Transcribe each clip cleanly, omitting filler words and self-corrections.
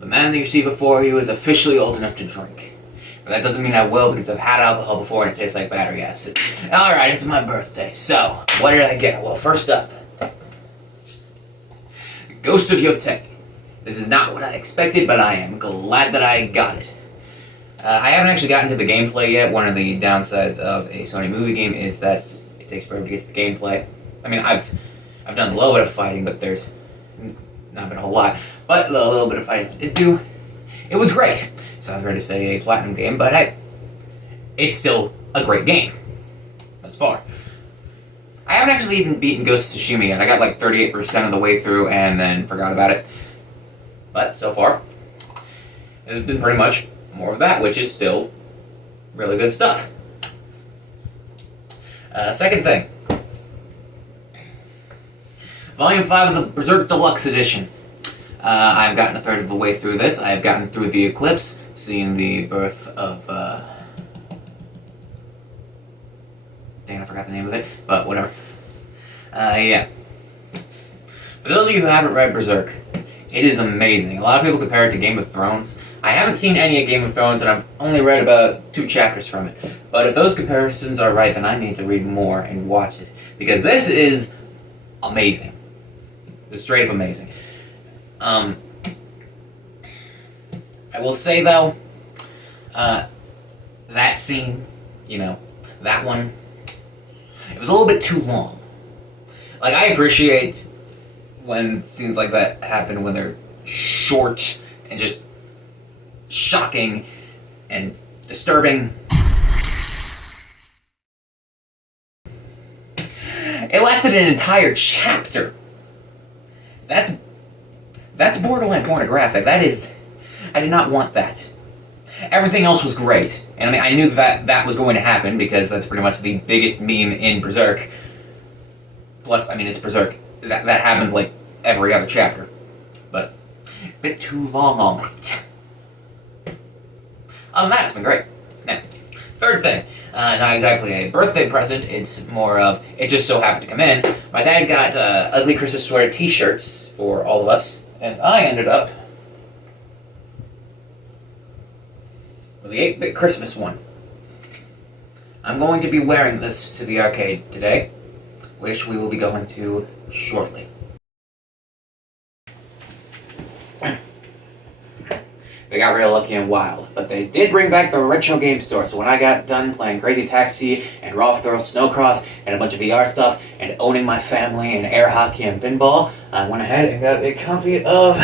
The man that you see before you is officially old enough to drink. But that doesn't mean I will, because I've had alcohol before and it tastes like battery acid. Alright, it's my birthday, so what did I get? Well, first up, Ghost of Yotei. This is not what I expected, but I am glad that I got it. I haven't actually gotten to the gameplay yet. One of the downsides of a Sony movie game is that it takes forever to get to the gameplay. I mean, I've done a little bit of fighting, but there's not been a whole lot. But the little bit of fighting I did do, it was great. Sounds weird to say a platinum game, but hey, it's still a great game. Thus far. I haven't actually even beaten Ghost of Tsushima yet. I got like 38% of the way through and then forgot about it. But so far, it's been pretty much more of that, which is still really good stuff. Second thing. Volume 5 of the Berserk Deluxe Edition. I've gotten a third of the way through this. I've gotten through the eclipse, seen the birth of, dang, I forgot the name of it, but whatever. Yeah. For those of you who haven't read Berserk, it is amazing. A lot of people compare it to Game of Thrones. I haven't seen any of Game of Thrones, and I've only read about 2 chapters from it. But if those comparisons are right, then I need to read more and watch it. Because this is amazing. It's straight up amazing. I will say, though, that scene, you know, that one, it was a little bit too long. Like, I appreciate when scenes like that happen when they're short and just shocking and disturbing. It lasted an entire chapter. That's borderline pornographic. That is, I did not want that. Everything else was great. And I mean, I knew that was going to happen because that's pretty much the biggest meme in Berserk. Plus, I mean, it's Berserk. That happens like every other chapter. But a bit too long on that. Other than that, it's been great. Now, third thing. Not exactly a birthday present. It's more of, it just so happened to come in. My dad got ugly Christmas sweater t-shirts for all of us. And I ended up with the 8-bit Christmas one. I'm going to be wearing this to the arcade today, which we will be going to shortly. They got real lucky and wild, but they did bring back the retro game store, so when I got done playing Crazy Taxi and Raw Throw Snowcross and a bunch of VR stuff and owning my family and air hockey and pinball, I went ahead and got a copy of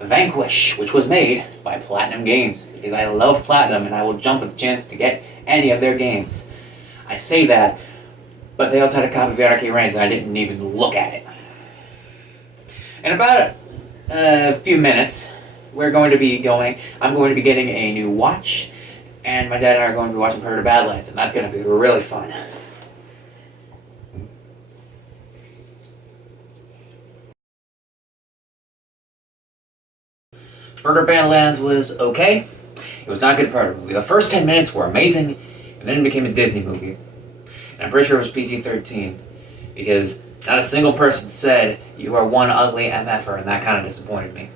Vanquish, which was made by Platinum Games, because I love Platinum and I will jump at the chance to get any of their games. I say that, but they also had a copy of Anarchy Reigns and I didn't even look at it. In about a few minutes, I'm going to be getting a new watch, and my dad and I are going to be watching Predator Badlands, and that's going to be really fun. Predator Badlands was okay. It was not a good Predator movie. The first 10 minutes were amazing, and then it became a Disney movie. And I'm pretty sure it was PG-13, because not a single person said, "You are one ugly MFer," and that kind of disappointed me.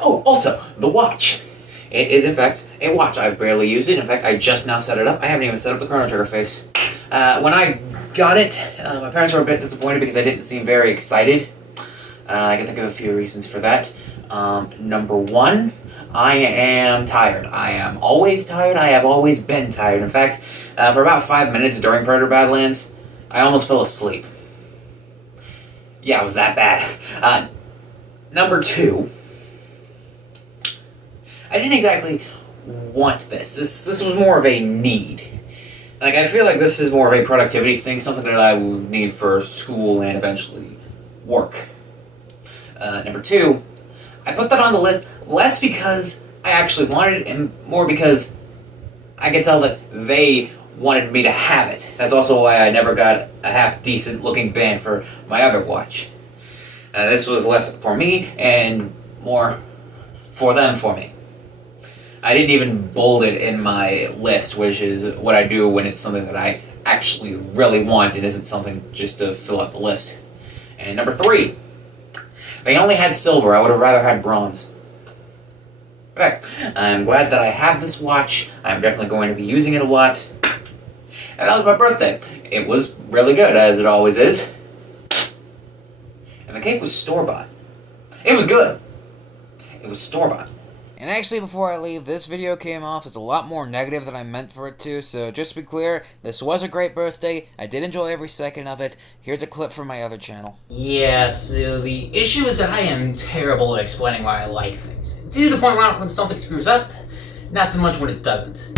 Oh, also, the watch. It is, in fact, a watch. I barely use it. In fact, I just now set it up. I haven't even set up the Chrono Trigger face. When I got it, my parents were a bit disappointed because I didn't seem very excited. I can think of a few reasons for that. Number one, I am tired. I am always tired. I have always been tired. In fact, for about 5 minutes during Predator Badlands, I almost fell asleep. Yeah, it was that bad. Number two, I didn't exactly want this. This was more of a need. Like, I feel like this is more of a productivity thing, something that I would need for school and eventually work. Number two, I put that on the list less because I actually wanted it, and more because I could tell that they wanted me to have it. That's also why I never got a half-decent looking band for my other watch. This was less for me and more for them for me. I didn't even bold it in my list, which is what I do when it's something that I actually really want and isn't something just to fill up the list. And number three, they only had silver. I would have rather had bronze. But hey, I'm glad that I have this watch. I'm definitely going to be using it a lot. And that was my birthday. It was really good, as it always is. And the cake was store-bought. It was good. It was store-bought. And actually, before I leave, this video came off as a lot more negative than I meant for it to, so just to be clear, this was a great birthday. I did enjoy every second of it. Here's a clip from my other channel. Yeah, so the issue is that I am terrible at explaining why I like things. It's easy to point out when something screws up, not so much when it doesn't.